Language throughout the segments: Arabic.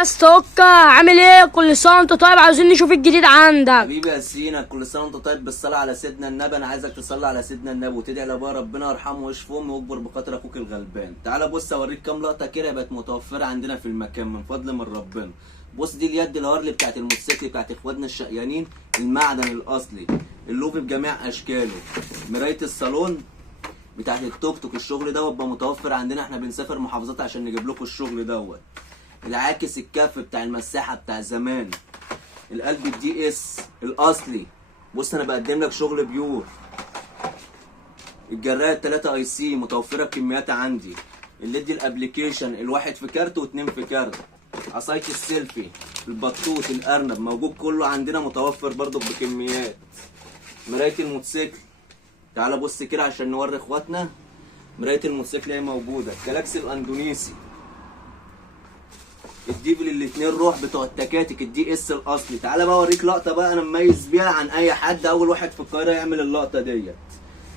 بس توكا عامل ايه؟ كل سنه وانت طيب، عاوزين نشوف الجديد عندك. حبيبي يا سينا، كل سنه وانت طيب بالصلاه على سيدنا النبي. انا عايزك تصلي على سيدنا النبي وتدعي لابويا ربنا يرحمه ويشفي امي ويكبر بخاطر اخوك الغلبان. تعالى بص اوريك كام لقطه كده بقت متوفره عندنا في المكان من فضل من ربنا. بص دي اليد الهارلي بتاعت الموتوسيكل بتاعت اخواتنا الشقيانين، المعدن الاصلي اللوفي بجميع اشكاله. مرايه الصالون بتاعت التوك توك، الشغل دوت بقى متوفر عندنا، احنا بنسافر محافظات عشان نجيب لكم الشغل دوت. العاكس الكف بتاع المساحه بتاع زمان، القلب الدي اس الاصلي. بص انا بقدم لك شغل بيور. الجرايه 3 اي سي متوفره بكميات عندي. الليد الابليكيشن الواحد في كارت واتنين في كارت. عصايه السيلفي، البطوط، الارنب موجود كله عندنا متوفر برضو بكميات. مرايه الموتوسيكل تعالى بص كده عشان نوري اخواتنا. مرايه الموتوسيكل هي موجوده. الجلاكسي الاندونيسي، الديفل الاتنين روح بتوع التكاتك الدي اس الاصلي. تعالى بقى اوريك لقطه بقى انا مميز بيها عن اي حد، اول واحد في القاهره يعمل اللقطه ديت.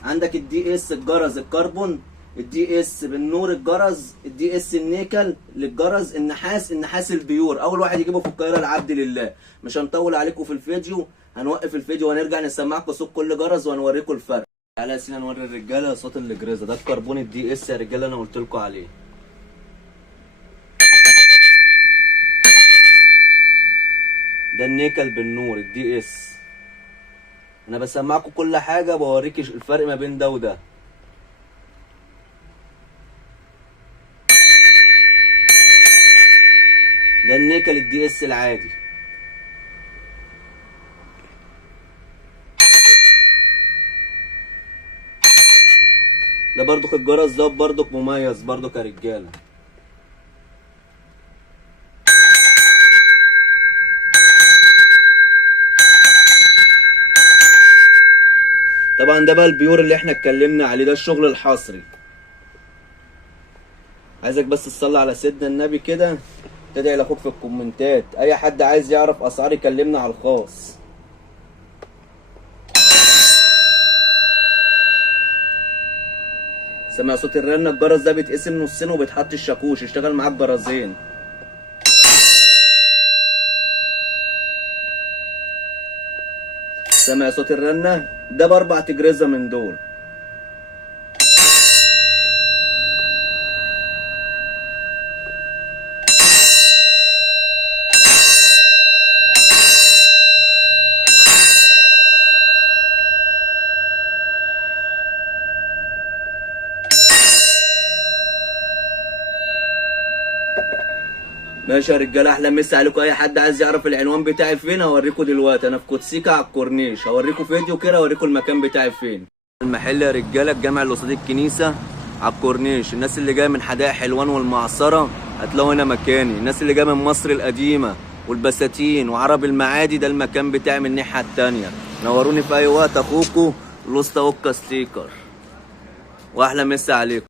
عندك الدي اس الجرز الكربون، الدي اس بالنور الجرز، الدي اس النيكل للجرز، النحاس البيور. اول واحد يجيبه في القاهره العبد لله. مش هنطول عليكم في الفيديو، هنوقف الفيديو وهنرجع نسمعكم صوت كل جرز وهنوريكم الفرق. تعالى يا سيدي نوري الرجاله صوت الجريزه. ده الكربون الدي اس يا رجاله انا قلت لكم عليه. ده النيكل بالنور الدي اس. انا بسمعكم كل حاجه، بوريك الفرق ما بين ده وده. ده النيكل الدي اس العادي. ده برضك الجرس ده برضك مميز برضك يا رجاله. طبعا ده بقى البيور اللي احنا اتكلمنا عليه، ده الشغل الحصري. عايزك بس تصلي على سيدنا النبي كده، تدعي لاخوك في الكومنتات. اي حد عايز يعرف اسعار يكلمنا على الخاص. سمع صوت الرنه؟ الجرس ده بيتقسم نصين وبيتحط الشاكوش، اشتغل معاك جرزين. سمع صوت الرنه؟ ده باربع تجرزه من دول. ماشي يا رجاله، احلى مسا عليكم. اي حد عايز يعرف العنوان بتاعي فين هوريكم دلوقتي. انا في كوتسيكا على الكورنيش، هوريكم فيديو كده اوريكم المكان بتاعي فين. المحل يا رجاله الجامع اللي قصاد الكنيسه على الكورنيش. الناس اللي جايه من حدائق حلوان والمعصره هتلاقوا هنا مكاني. الناس اللي جايه من مصر القديمه والبساتين وعرب المعادي ده المكان بتاعي من الناحيه التانيه. نوروني في اي وقت. اخوكم الاسطى اوكا ستيكر، واحلى مسا عليكم.